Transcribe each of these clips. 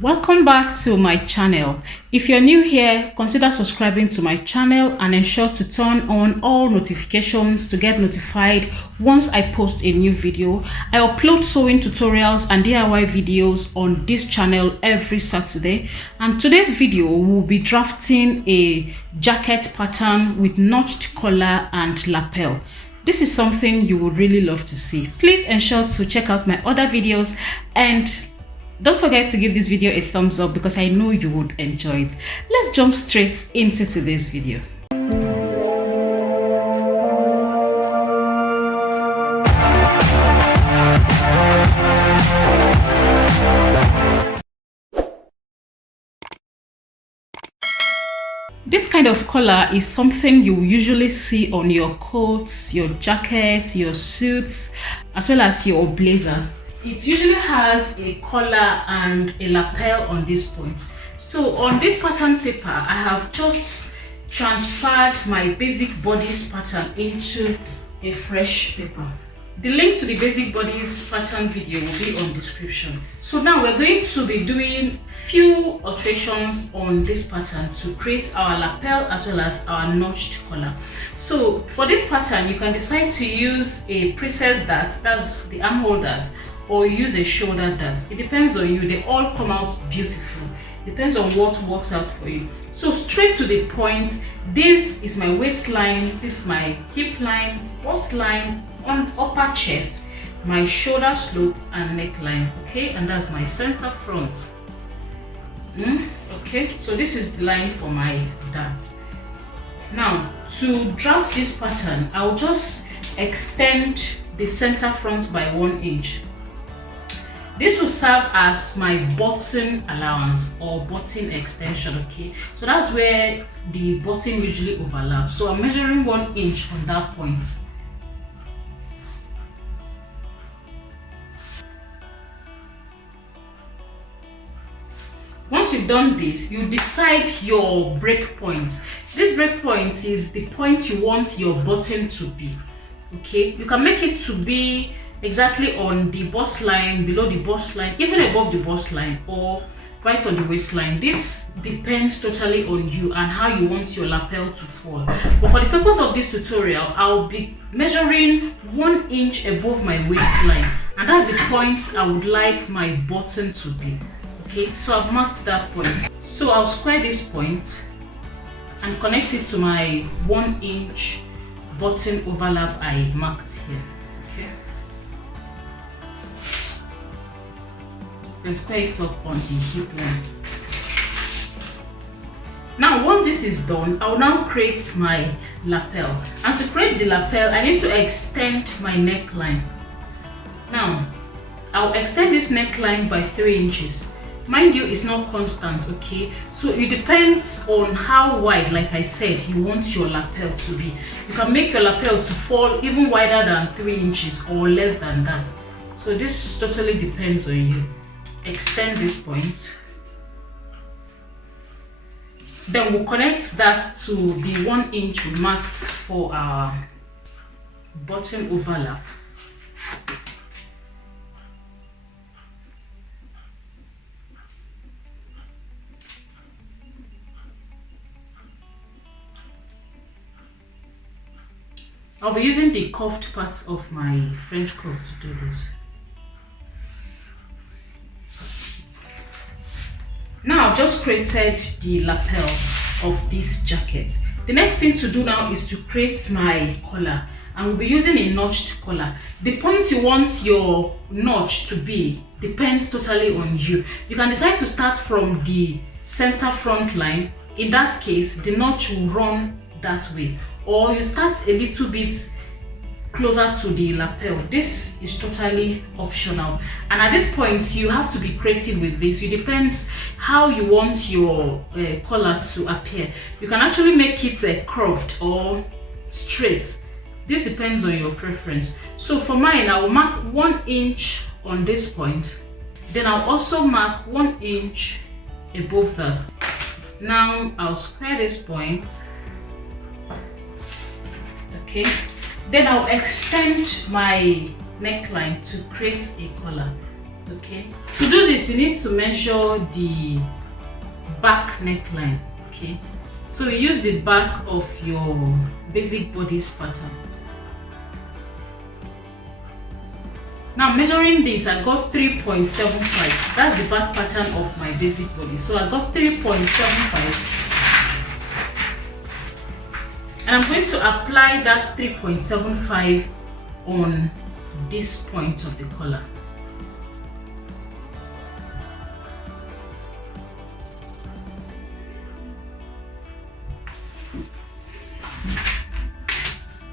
Welcome back to my channel. If you're new here, consider subscribing to my channel and ensure to turn on all notifications to get notified once I post a new video. I upload sewing tutorials and DIY videos on this channel every Saturday, and today's video will be drafting a jacket pattern with notched collar and lapel. This is something you would really love to see. Please ensure to check out my other videos and don't forget to give this video a thumbs up because I know you would enjoy it. Let's jump straight into today's video. This kind of collar is something you usually see on your coats, your jackets, your suits, as well as your blazers. It usually has a collar and a lapel on this point. So on this pattern paper, I have just transferred my basic bodice pattern into a fresh paper. The link to the basic bodice pattern video will be on description. So now we're going to be doing few alterations on this pattern to create our lapel as well as our notched collar. So for this pattern, you can decide to use a princess dart, that's the armhole dart, or use a shoulder dart. It depends on you. They all come out beautiful. Depends on what works out for you. So straight to the point, this is my waistline, this is my hip line, bust line, on upper chest, my shoulder slope and neckline. Okay, and that's my center front. Okay, so this is the line for my darts. Now to draft this pattern, I'll just extend the center front by 1 inch. This will serve as my button allowance or button extension. Okay, so that's where the button usually overlaps. So I'm measuring 1 inch on that point. Once you've done this, you decide your break point. This break point is the point you want your button to be. Okay, you can make it to be exactly on the bust line, below the bust line, even above the bust line, or right on the waistline. This depends totally on you and how you want your lapel to fall. But for the purpose of this tutorial, I'll be measuring 1 inch above my waistline, and that's the point I would like my button to be. Okay, so I've marked that point. So I'll square this point and connect it to my 1 inch button overlap I marked here. Okay, and square it up on the hip line. Now once this is done, I'll now create my lapel, and to create the lapel I need to extend my neckline. Now I'll extend this neckline by 3 inches. Mind you, it's not constant, okay? So it depends on how wide, like I said, you want your lapel to be. You can make your lapel to fall even wider than 3 inches or less than that. So this totally depends on you. Extend this point. Then we'll connect that to the 1 inch we marked for our button overlap. I'll be using the cuffed parts of my French cuff to do this. Now I've just created the lapel of this jacket. The next thing to do now is to create my collar, and we'll be using a notched collar. The point you want your notch to be depends totally on you. You can decide to start from the center front line. In that case, the notch will run that way, or you start a little bit closer to the lapel. This is totally optional, and at this point you have to be creative with this. It depends how you want your collar to appear. You can actually make it curved or straight. This depends on your preference. So for mine, I will mark 1 inch on this point, then I'll also mark 1 inch above that. Now I'll square this point. Okay, then I'll extend my neckline to create a collar. Okay, to do this you need to measure the back neckline. Okay, so you use the back of your basic bodice pattern. Now measuring this, I got 3.75. That's the back pattern of my basic body. So I got 3.75. And I'm going to apply that 3.75 on this point of the collar.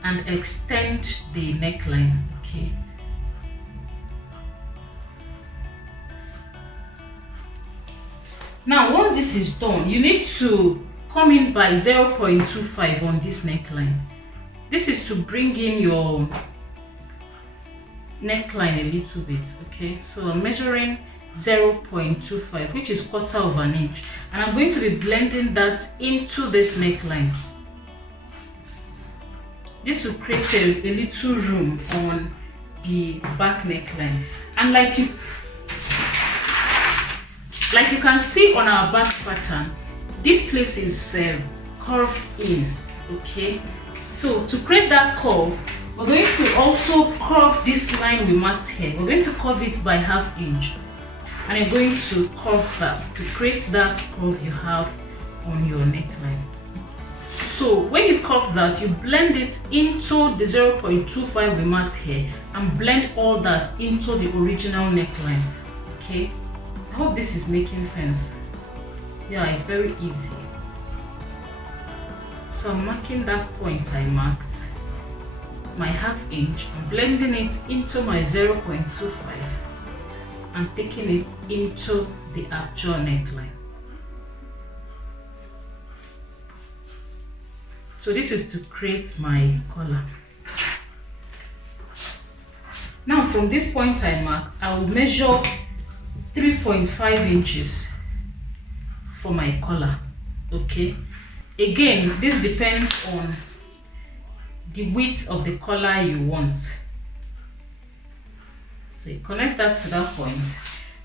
And extend the neckline. Okay. Now once this is done, you need to come in by 0.25 on this neckline. This is to bring in your neckline a little bit. Okay, so I'm measuring 0.25, which is 1/4 of an inch, and I'm going to be blending that into this neckline. This will create a little room on the back neckline, and like you can see on our back pattern, this place is curved in. Okay, so to create that curve, we're going to also curve this line we marked here. We're going to curve it by 1/2 inch, and you're going to curve that to create that curve you have on your neckline. So when you curve that, you blend it into the 0.25 we marked here, and blend all that into the original neckline. Okay, I hope this is making sense. Yeah, it's very easy. So I'm marking that point I marked, my 1/2 inch, and blending it into my 0.25 and taking it into the actual neckline. So this is to create my collar. Now from this point I marked, I will measure 3.5 inches for my collar. Okay, again, this depends on the width of the collar you want. So you connect that to that point,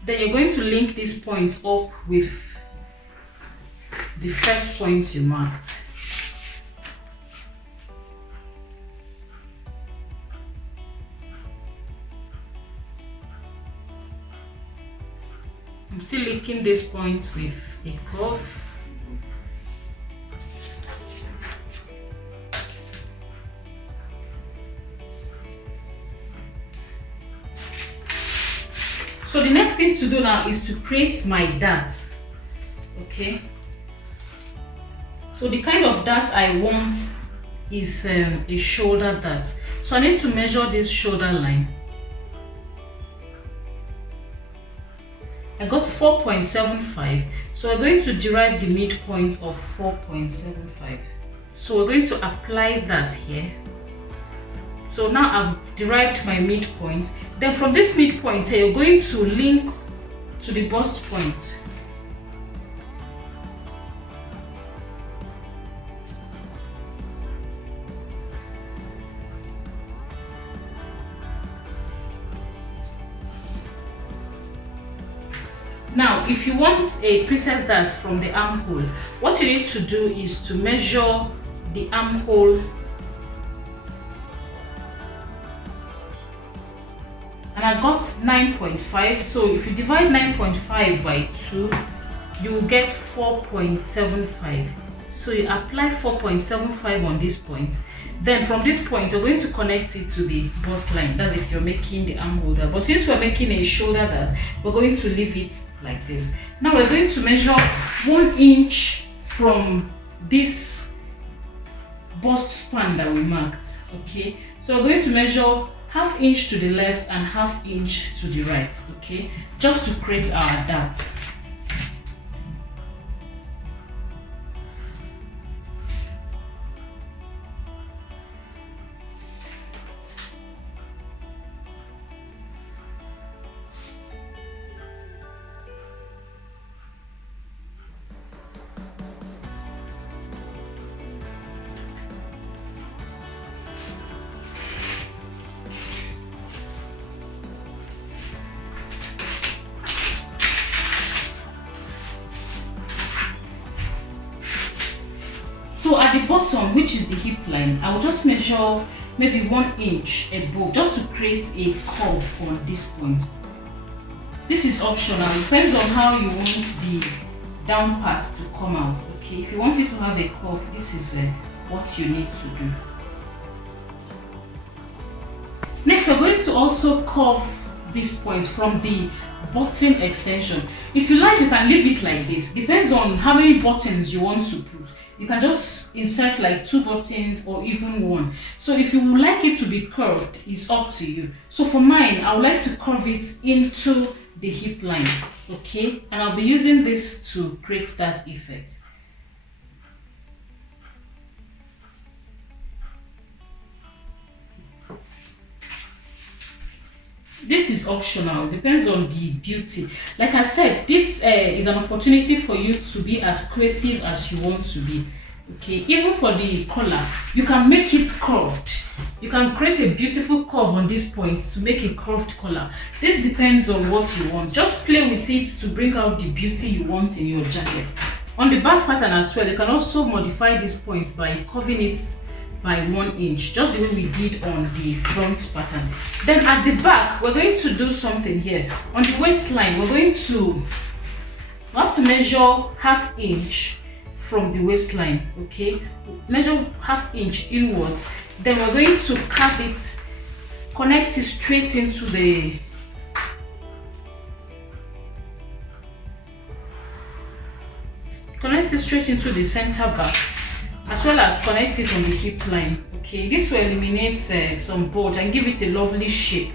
then you're going to link this point up with the first point you marked. I'm still linking this point with a curve. So the next thing to do now is to create my dart. Okay, so the kind of dart I want is a shoulder dart. So I need to measure this shoulder line. I got 4.75, so we're going to derive the midpoint of 4.75. So we're going to apply that here. So now I've derived my midpoint. Then from this midpoint here, you're going to link to the bust point. Now, if you want a princess dart from the armhole, what you need to do is to measure the armhole, and I got 9.5. So if you divide 9.5 by 2, you will get 4.75. So you apply 4.75 on this point. Then from this point, you're going to connect it to the bust line. That's if you're making the armhole dart. But since we're making a shoulder dart, we're going to leave it like this. Now we're going to measure 1 inch from this bust span that we marked. Okay, so we're going to measure 1/2 inch to the left and 1/2 inch to the right. Okay, just to create our dart. So at the bottom, which is the hip line, I will just measure maybe 1 inch above just to create a curve on this point. This is optional, it depends on how you want the down part to come out. Okay, if you want it to have a curve, this is what you need to do. Next, we're going to also curve this point from the button extension. If you like, you can leave it like this. Depends on how many buttons you want to put. You can just insert like 2 buttons or even 1. So if you would like it to be curved, it's up to you. So for mine, I would like to curve it into the hip line, okay? And I'll be using this to create that effect. This is optional, depends on the beauty. Like I said, this is an opportunity for you to be as creative as you want to be. Okay, even for the collar, you can make it curved. You can create a beautiful curve on this point to make a curved collar. This depends on what you want. Just play with it to bring out the beauty you want in your jacket. On the back pattern as well, you can also modify this point by curving it by 1 inch, just the way we did on the front pattern. Then at the back, we're going to do something here. On the waistline, we have to measure 1/2 inch from the waistline, okay? Measure 1/2 inch inwards. Then we're going to cut it, connect it straight into the center back, as well as connect it on the hip line. Okay, this will eliminate some bulge and give it a lovely shape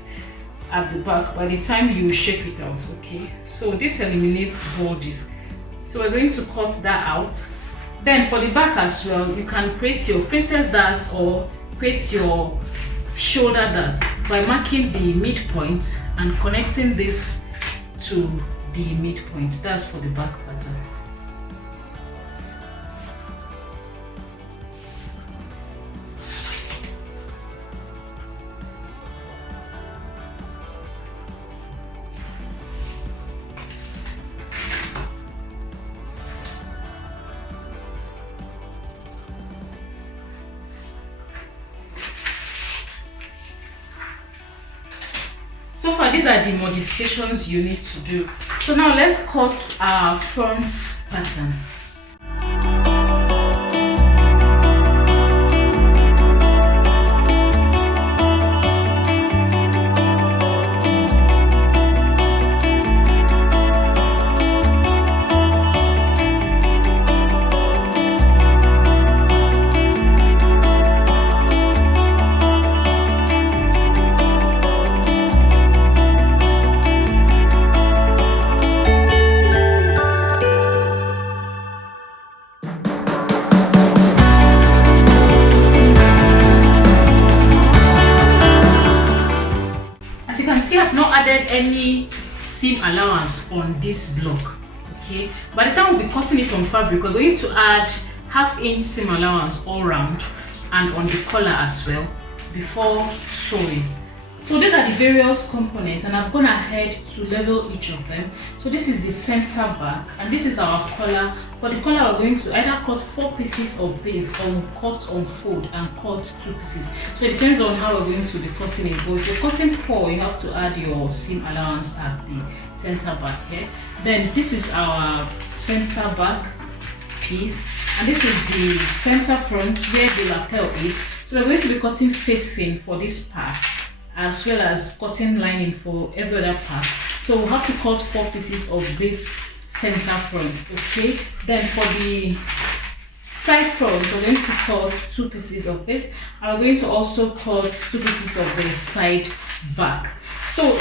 at the back by the time you shape it out. Okay, so this eliminates bulges. So we're going to cut that out. Then for the back as well, you can create your princess dart or create your shoulder dart by marking the midpoint and connecting this to the midpoint. That's for the back pattern. So far, these are the modifications you need to do. So now let's cut our front pattern. Any seam allowance on this block. Okay, by the time we'll be cutting it on fabric, we're going to add 1/2 inch seam allowance all round and on the collar as well before sewing. So these are the various components, and I've gone ahead to level each of them. So this is the center back, and this is our collar. For the collar, we're going to either cut 4 pieces of this or cut on fold and cut 2 pieces. So it depends on how we're going to be cutting it. But if you're cutting 4, you have to add your seam allowance at the center back here. Then this is our center back piece, and this is the center front where the lapel is. So we're going to be cutting facing for this part, as well as cutting lining for every other part. So we'll have to cut 4 pieces of this center front. Okay, then for the side front, we're going to cut 2 pieces of this, and we're going to also cut 2 pieces of the side back. So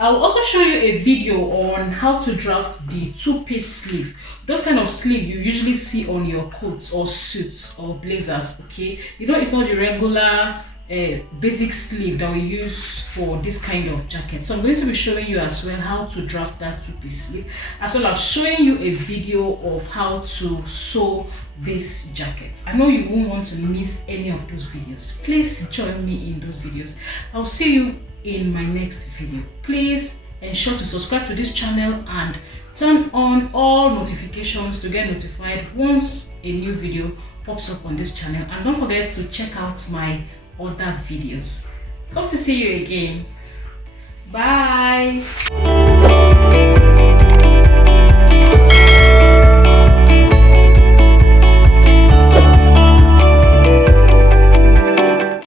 I'll also show you a video on how to draft the 2-piece sleeve. Those kind of sleeve you usually see on your coats or suits or blazers. Okay, it's not the regular basic sleeve that we use for this kind of jacket. So I'm going to be showing you as well how to draft that 2-piece sleeve, as well as showing you a video of how to sew this jacket. I know you won't want to miss any of those videos. Please join me in those videos. I'll see you in my next video. Please ensure to subscribe to this channel and Turn on all notifications to get notified once a new video pops up on this channel, and don't forget to check out my other videos. Hope to see you again. Bye.